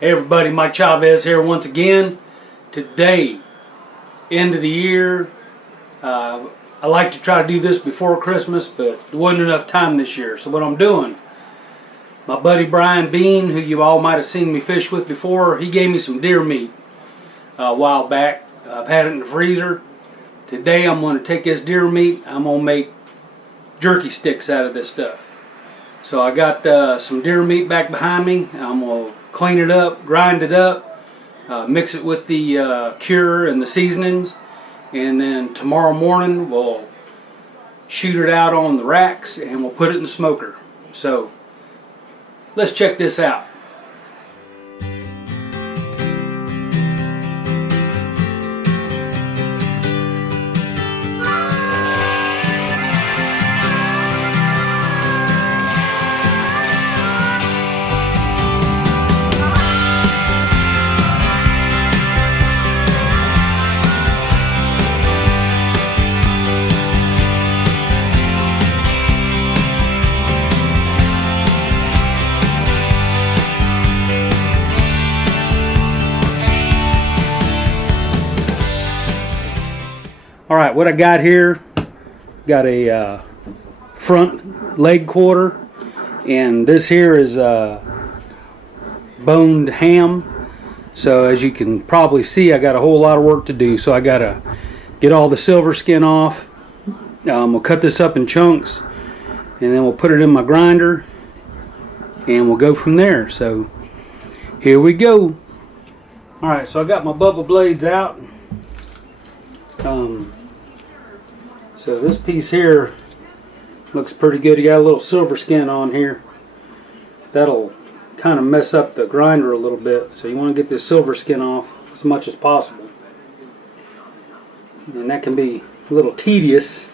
Hey everybody, Mike Chavez here once again. Today, end of the year. I like to try to do this before Christmas, but there wasn't enough time this year. So what I'm doing, my buddy Brian Bean, who you all might have seen me fish with before, he gave me some deer meat a while back. I've had it in the freezer. Today I'm going to take this deer meat, I'm going to make jerky sticks out of this stuff. So I got some deer meat back behind me. I'm going to clean it up, grind it up, mix it with the cure and the seasonings, and then tomorrow morning we'll shoot it out on the racks and we'll put it in the smoker. So let's check this out. Alright, what I got here, got a front leg quarter, and this here is boned ham. So as you can probably see, I got a whole lot of work to do. So I got to get all the silver skin off. We'll cut this up in chunks, and then we'll put it in my grinder, and we'll go from there. So here we go. Alright, so I got my bubble blades out. So this piece here looks pretty good. You got a little silver skin on here. That'll kind of mess up the grinder a little bit. So you want to get this silver skin off as much as possible. And that can be a little tedious.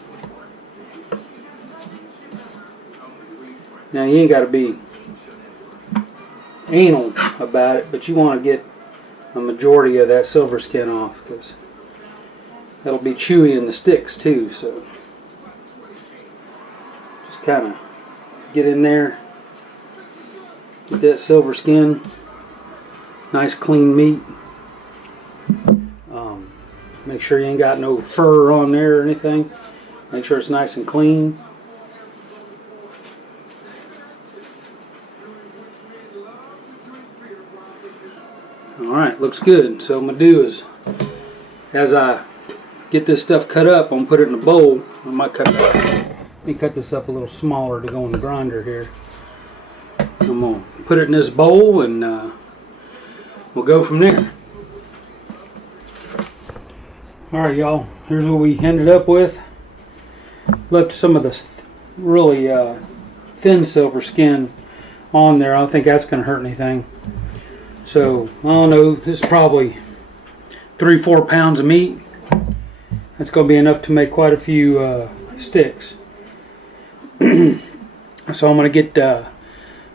Now you ain't got to be anal about it, but you want to get a majority of that silver skin off, because that'll be chewy in the sticks too. So just kind of get in there, get that silver skin, nice clean meat. Make sure you ain't got no fur on there or anything. Make sure it's nice and clean. Alright, looks good. So what I'm going to do is, as I get this stuff cut up, I'm going to put it in a bowl. I might cut it up. Let me cut this up a little smaller to go in the grinder here. I'm going to put it in this bowl, and we'll go from there. Alright y'all, here's what we ended up with. Left some of the really thin silver skin on there. I don't think that's going to hurt anything. So, I don't know, this is probably 3-4 pounds of meat. That's going to be enough to make quite a few sticks. So I'm going to get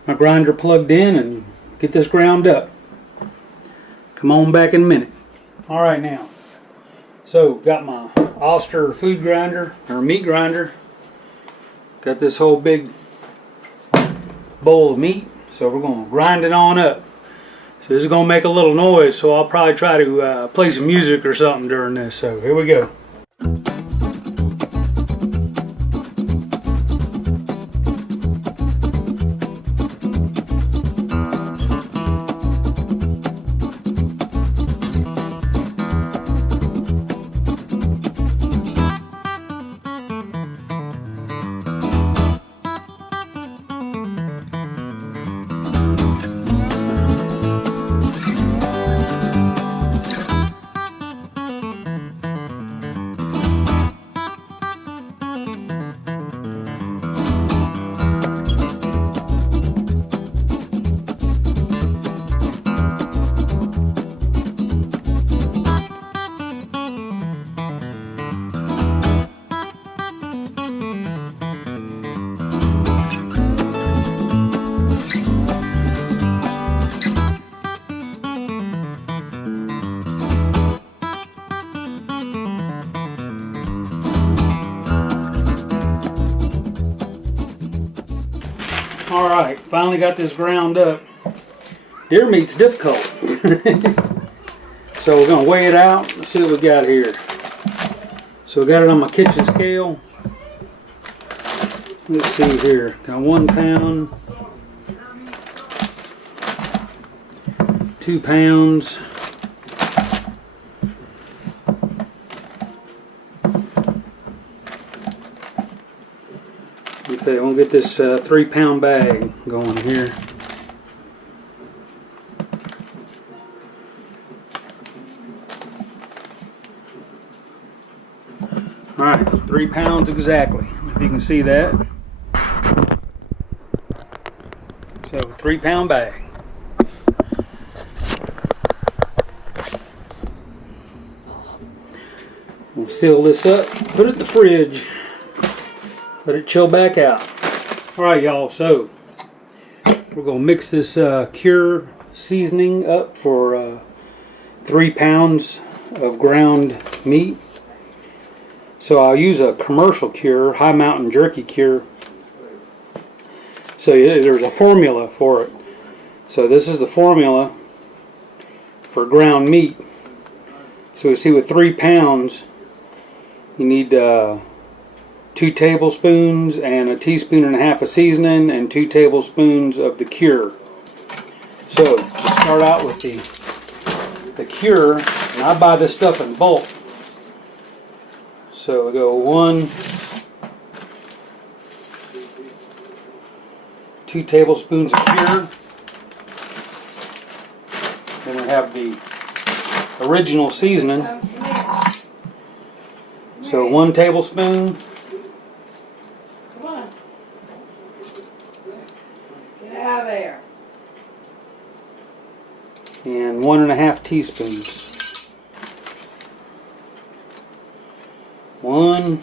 my grinder plugged in and get this ground up. Come on back in a minute. Alright now, so got my Oster food grinder, or meat grinder. Got this whole big bowl of meat, so we're going to grind it on up. So this is going to make a little noise, so I'll probably try to play some music or something during this. So here we go. Alright, finally got this ground up. Deer meat's difficult. So we're going to weigh it out. Let's see what we got here. So I got it on my kitchen scale. Let's see here. Got 1 pound, 2 pounds, okay, we'll get this 3 pound bag going here. Alright, 3 pounds exactly, if you can see that. So 3 pound bag. We'll seal this up, put it in the fridge, let it chill back out. Alright y'all, so we're going to mix this Cure seasoning up for 3 pounds of ground meat. So I'll use a commercial Cure, High Mountain Jerky Cure. So there's a formula for it. So this is the formula for ground meat. So you see with 3 pounds, you need 2 tablespoons and a teaspoon and a half of seasoning and 2 tablespoons of the Cure. So we'll start out with the Cure, and I buy this stuff in bulk. So we go 2 tablespoons of Cure. Then we have the original seasoning. So 1 tablespoon. Come on. Get out of there. And 1½ teaspoons. 1½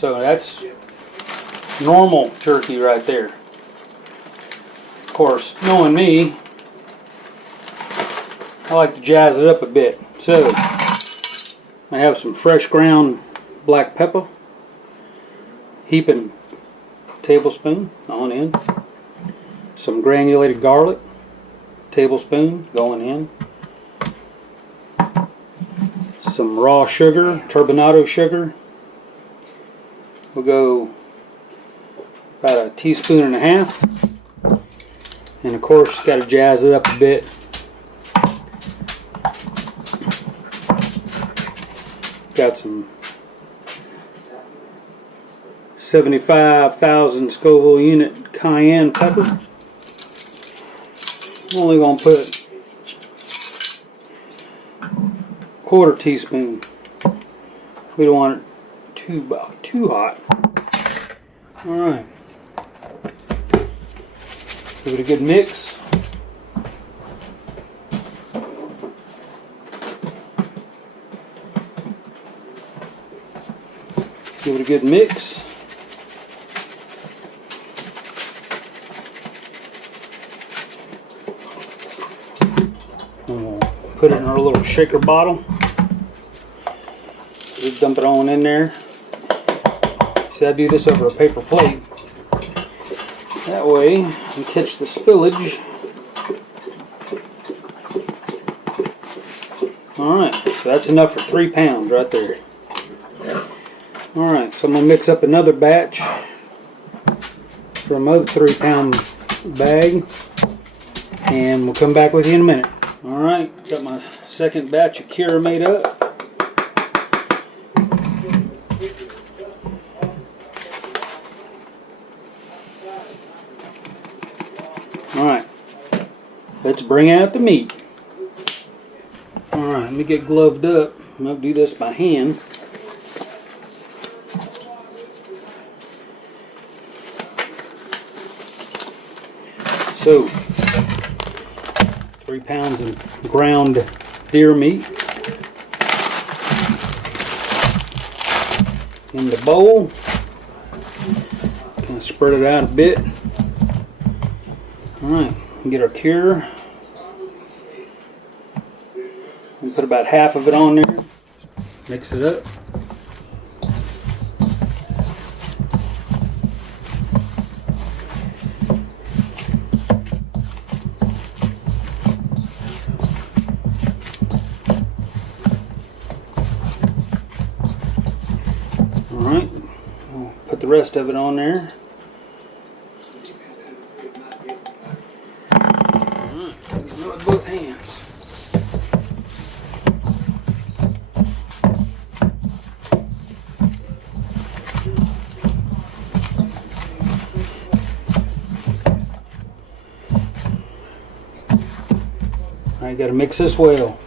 So that's normal jerky right there. Of course, knowing me, I like to jazz it up a bit. So I have some fresh ground black pepper, heaping tablespoon on in. Some granulated garlic, tablespoon going in. Some raw sugar, turbinado sugar. We'll go about 1.5 teaspoons. And of course, got to jazz it up a bit. Got some 75,000 Scoville unit cayenne pepper. I'm only going to put 1/4 teaspoon. We don't want it too hot. Alright. Give it a good mix. Give it a good mix. And we'll put it in our little shaker bottle. Just dump it on in there. See, I do this over a paper plate. That way you catch the spillage. Alright, so that's enough for 3 pounds right there. Alright, so I'm going to mix up another batch from another 3 pound bag, and we'll come back with you in a minute. Alright, got my second batch of Cure made up. Alright, let's bring out the meat. Alright, let me get gloved up. I'm going to do this by hand. So, 3 pounds of ground deer meat in the bowl. Kind of spread it out a bit. Alright, get our Cure. We put about half of it on there. Mix it up. rest of it on there. Alright, do it with both hands. Alright, gotta mix this well.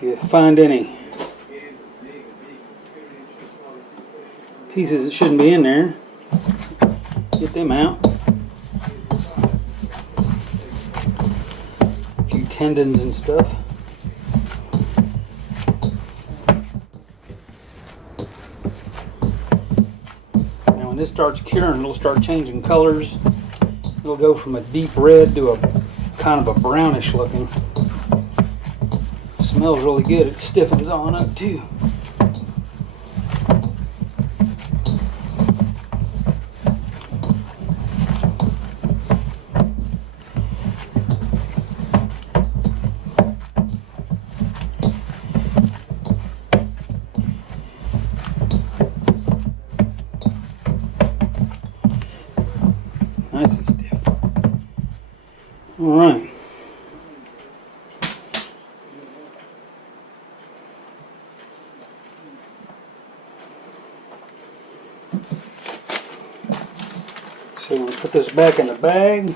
If you find any pieces that shouldn't be in there, get them out. A few tendons and stuff. Now when this starts curing, it'll start changing colors. It'll go from a deep red to a kind of a brownish looking. Smells really good. It stiffens on up too. Nice and stiff. All right. So we'll put this back in the bag.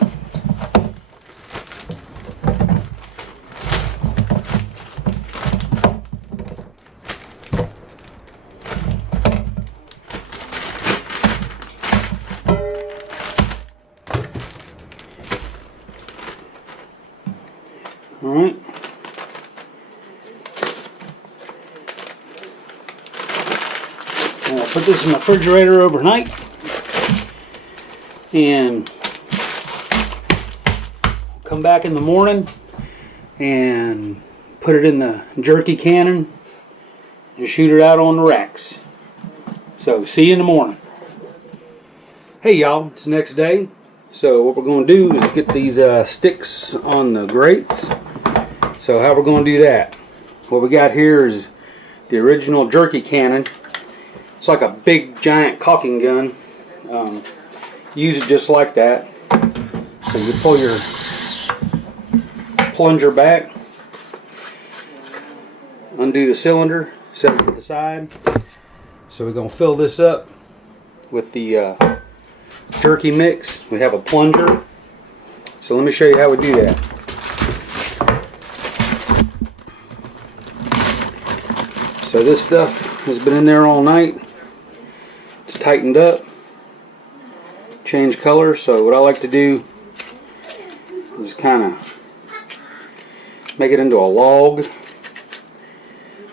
All right. And I'll put this in the refrigerator overnight. And come back in the morning and put it in the Jerky Cannon and shoot it out on the racks. So see you in the morning. Hey y'all, it's the next day. So what we're going to do is get these sticks on the grates. So how we're going to do that? What we got here is the original Jerky Cannon. It's like a big giant caulking gun. Use it just like that. So you pull your plunger back, undo the cylinder, set it to the side. So we're going to fill this up with the jerky mix. We have a plunger. So let me show you how we do that. So this stuff has been in there all night. It's tightened up. Change color. So what I like to do is kind of make it into a log.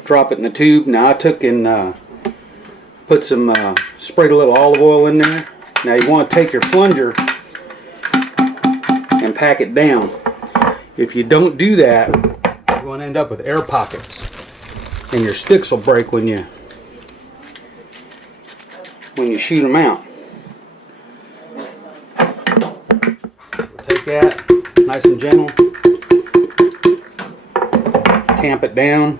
Drop it in the tube. Now I took and put some, sprayed a little olive oil in there. Now you want to take your plunger and pack it down. If you don't do that, you're going to end up with air pockets. And your sticks will break when you shoot them out. Take that, nice and gentle, tamp it down.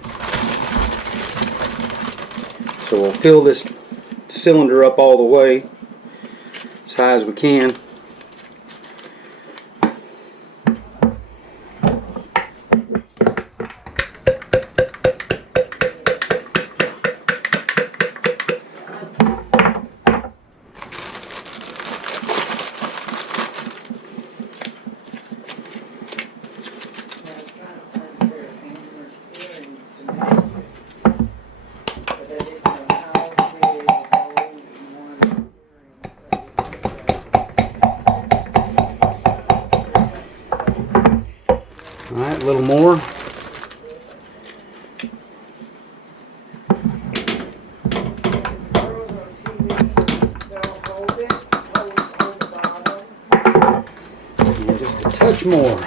So we'll fill this cylinder up all the way, as high as we can. Alright, a little more. And just a touch more.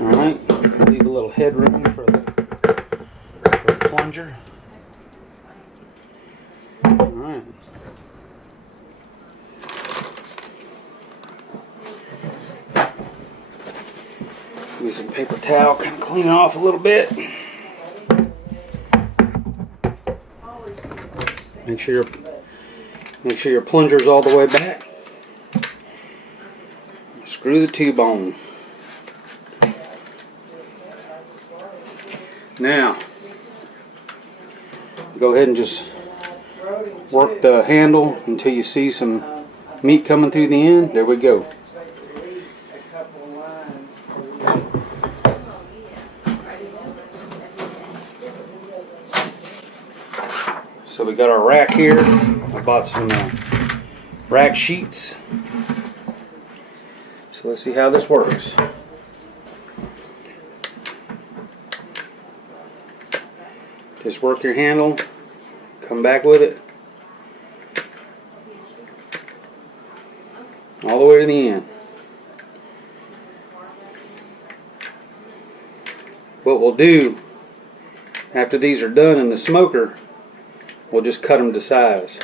Alright, headroom for the plunger. Alright. Use some paper towel, kind of clean it off a little bit. Make sure your plunger's all the way back. Screw the tube on. Now, go ahead and just work the handle until you see some meat coming through the end. There we go. So we got our rack here. I bought some rack sheets. So let's see how this works. Just work your handle, come back with it, all the way to the end. What we'll do after these are done in the smoker, we'll just cut them to size.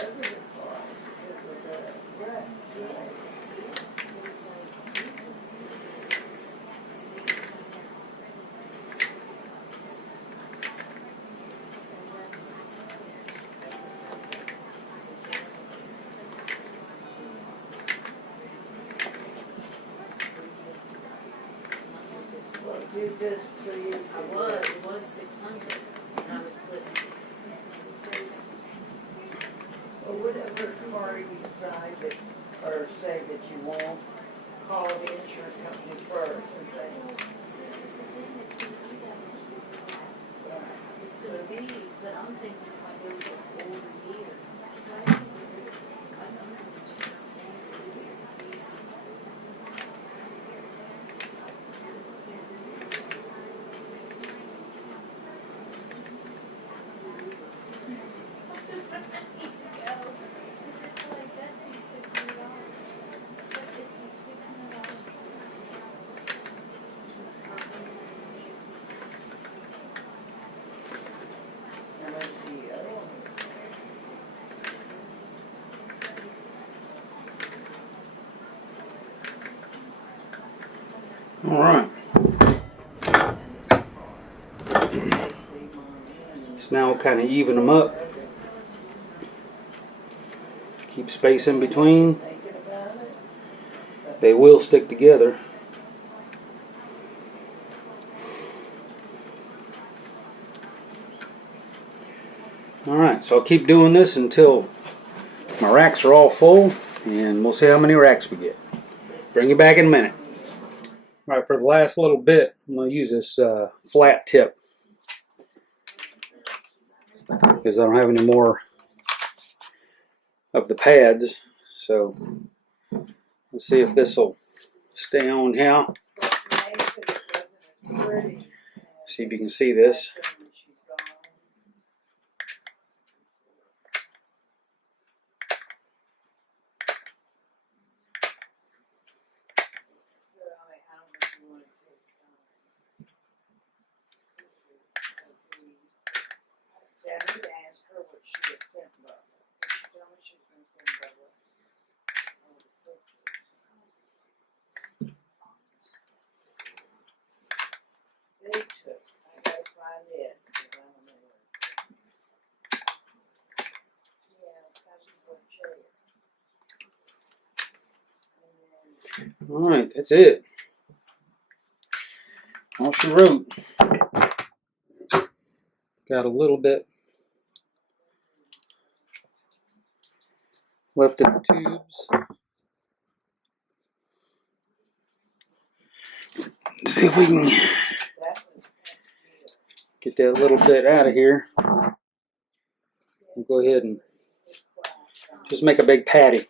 Do this, please. It was 600. And I was putting or whatever car you decide that, or say that you won't, call the insurance company first and say, could be, but I'm thinking if I go to an older year. All right. So now we'll kind of even them up. Keep space in between. They will stick together. All right, so I'll keep doing this until my racks are all full, and we'll see how many racks we get. Bring you back in a minute. All right, for the last little bit, I'm going to use this flat tip because I don't have any more of the pads. So let's see if this will stay on now. See if you can see this. I need to ask her what she had sent Bubba. She told me she was going to send Bubba all the pictures. They took. I gotta find it, 'cause I don't know where. Yeah, that's for a chair. All right, that's it. All she wrote. Got a little bit left in the tubes. See if we can get that little bit out of here. We'll go ahead and just make a big patty.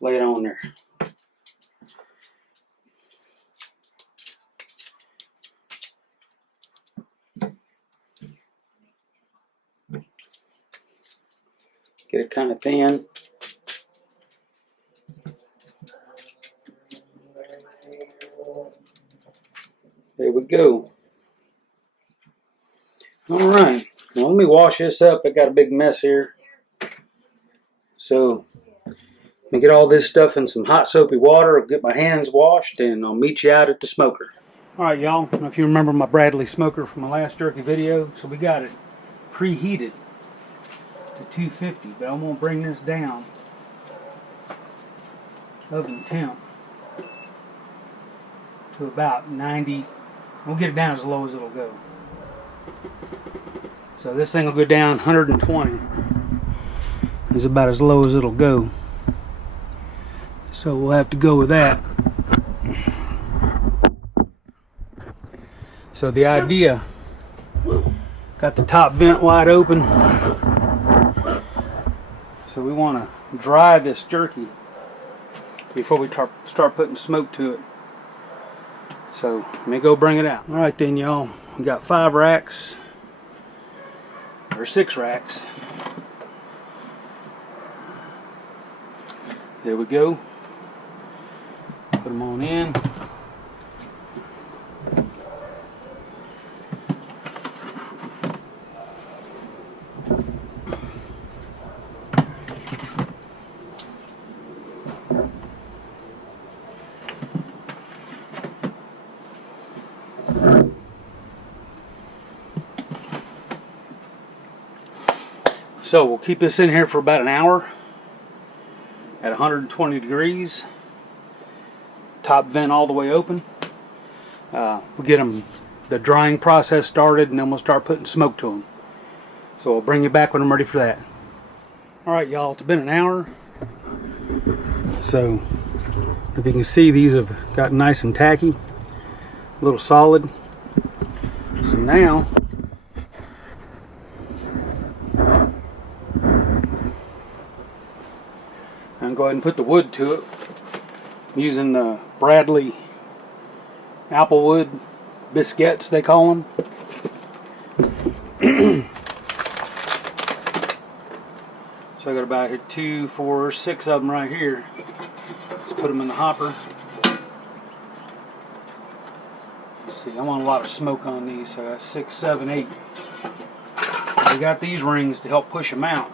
Lay it on there. Get it kind of thin. There we go. Alright, now let me wash this up. I got a big mess here. So, let me get all this stuff in some hot soapy water, I'll get my hands washed, and I'll meet you out at the smoker. Alright y'all, I don't know if you remember my Bradley smoker from my last jerky video. So we got it preheated to 250, but I'm going to bring this down oven temp to about 90. We'll get it down as low as it'll go. So this thing will go down 120. Is about as low as it'll go. So we'll have to go with that. So the idea, got the top vent wide open. So we want to dry this jerky before we start putting smoke to it. So let me go bring it out. Alright then y'all, we got 5 racks, or 6 racks. There we go. Put them on in. So we'll keep this in here for about an hour at 120 degrees. Top vent all the way open. We'll get the drying process started, and then we'll start putting smoke to them. So I'll bring you back when I'm ready for that. Alright y'all, it's been an hour. So if you can see, these have gotten nice and tacky, a little solid. So now I'm going to go ahead and put the wood to it. I'm using the Bradley applewood biscuits, they call them. So I got about 2, 4, 6 of them right here. Let's put them in the hopper. Let's see, I want a lot of smoke on these, so I got 6, 7, 8. We got these rings to help push them out.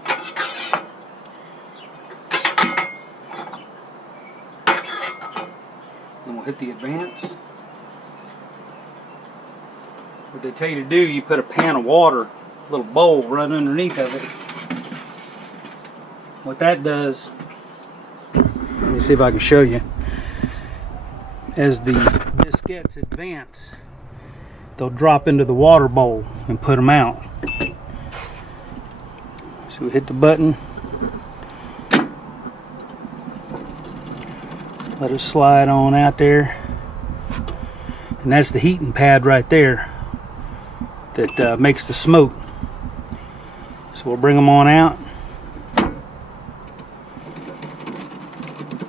Then we'll hit the advance. What they tell you to do, you put a pan of water, a little bowl right underneath of it. What that does, let me see if I can show you. As the biscuits advance, they'll drop into the water bowl and put them out. So we hit the button, let it slide on out there, and that's the heating pad right there that makes the smoke. So we'll bring them on out.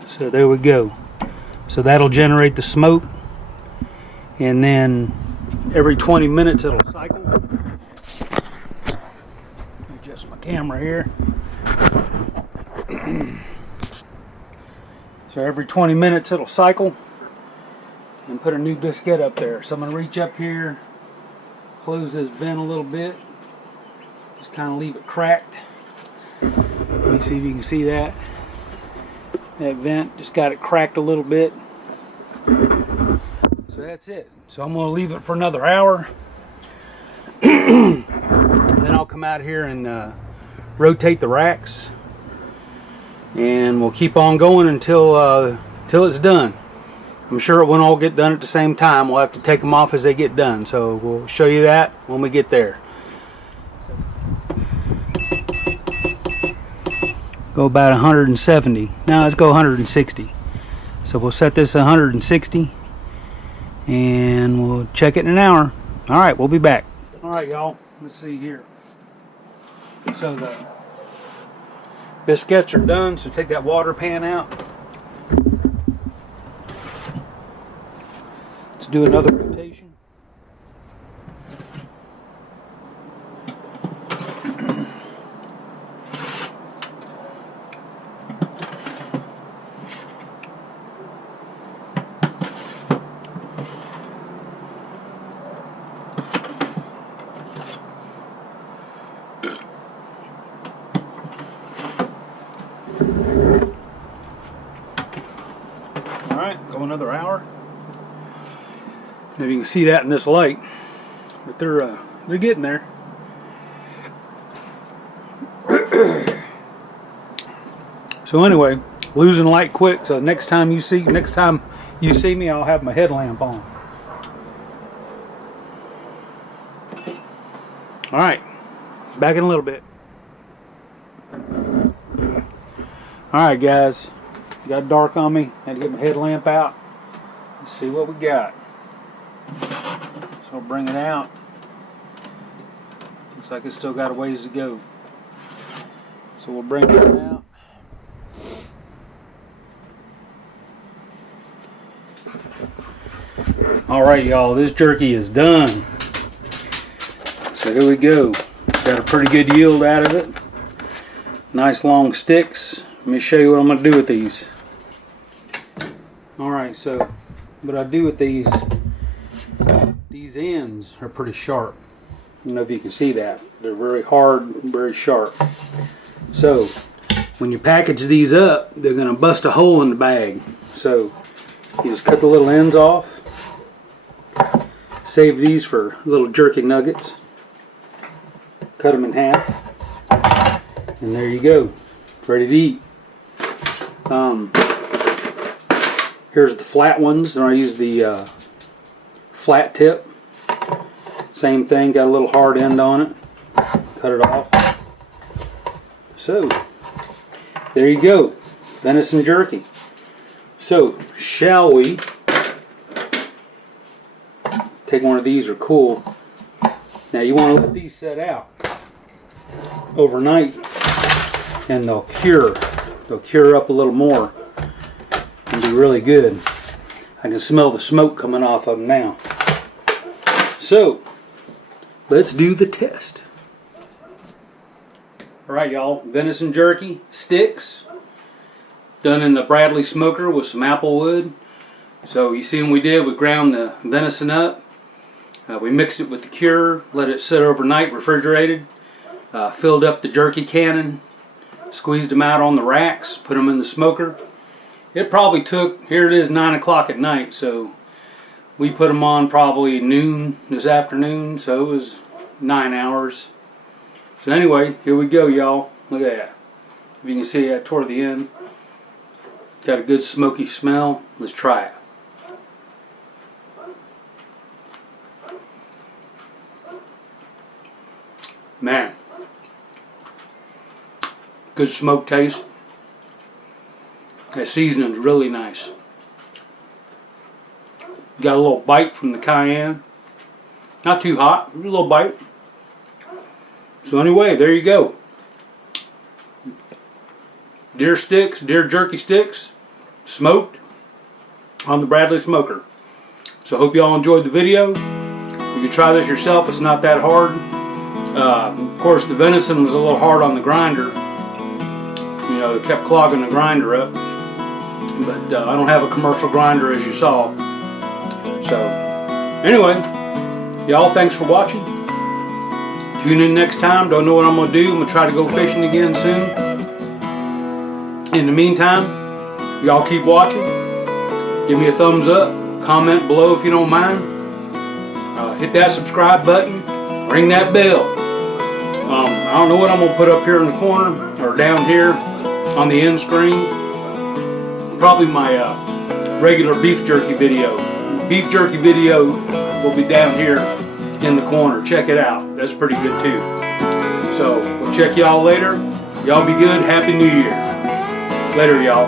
So there we go. So that'll generate the smoke, and then every 20 minutes it'll cycle. Adjust my camera here. So every 20 minutes it'll cycle and put a new biscuit up there. So I'm going to reach up here, close this vent a little bit, just kind of leave it cracked. Let me see if you can see that. That vent just got it cracked a little bit. So that's it. So I'm going to leave it for another hour. Then I'll come out here and rotate the racks, and we'll keep on going until it's done. I'm sure it won't all get done at the same time. We'll have to take them off as they get done. So we'll show you that when we get there. Go about 170. Now let's go 160. So we'll set this 160 and we'll check it in an hour. Alright, we'll be back. Alright y'all, let's see here. So the biscuits are done, so take that water pan out. Let's do another rotation. another hour. Maybe you can see that in this light, but they're getting there. So anyway, losing light quick. So next time you see me, I'll have my headlamp on. All right, back in a little bit. All right, guys, got dark on me. Had to get my headlamp out. Let's see what we got. So I'll bring it out. Looks like it's still got a ways to go. So we'll bring it out. All right, y'all, this jerky is done. So here we go. Got a pretty good yield out of it. Nice long sticks. Let me show you what I'm going to do with these. All right, so what I do with these ends are pretty sharp. I don't know if you can see that. They're very hard, very sharp. So when you package these up, they're going to bust a hole in the bag. So you just cut the little ends off. Save these for little jerky nuggets. Cut them in half. And there you go. Ready to eat. Here's the flat ones. And I use the flat tip. Same thing. Got a little hard end on it. Cut it off. So, there you go. Venison jerky. So, shall we take one of these? Are cool. Now you want to let these set out overnight and they'll cure. They'll cure up a little more and be really good. I can smell the smoke coming off of them now. So, let's do the test. Alright, y'all, venison jerky sticks done in the Bradley smoker with some apple wood. So you see what we did, we ground the venison up. We mixed it with the cure, let it sit overnight, refrigerated. Filled up the jerky cannon, squeezed them out on the racks, put them in the smoker. It probably took, here it is 9 o'clock at night, so we put them on probably noon this afternoon, so it was 9 hours. So anyway, here we go, y'all. Look at that. If you can see that toward the end. Got a good smoky smell. Let's try it. Man, good smoke taste. That seasoning's really nice. Got a little bite from the cayenne. Not too hot, a little bite. So anyway, there you go. Deer sticks, deer jerky sticks, smoked on the Bradley smoker. So I hope y'all enjoyed the video. You can try this yourself, it's not that hard. Of course, the venison was a little hard on the grinder. You know, it kept clogging the grinder up. But I don't have a commercial grinder, as you saw. So, anyway, y'all, thanks for watching. Tune in next time. Don't know what I'm going to do. I'm going to try to go fishing again soon. In the meantime, y'all keep watching. Give me a thumbs up. Comment below if you don't mind. Hit that subscribe button. Ring that bell. I don't know what I'm going to put up here in the corner or down here on the end screen. Probably my regular beef jerky video. Beef jerky video will be down here in the corner. Check it out. That's pretty good too. So we'll check y'all later. Y'all be good. Happy New Year. Later, y'all.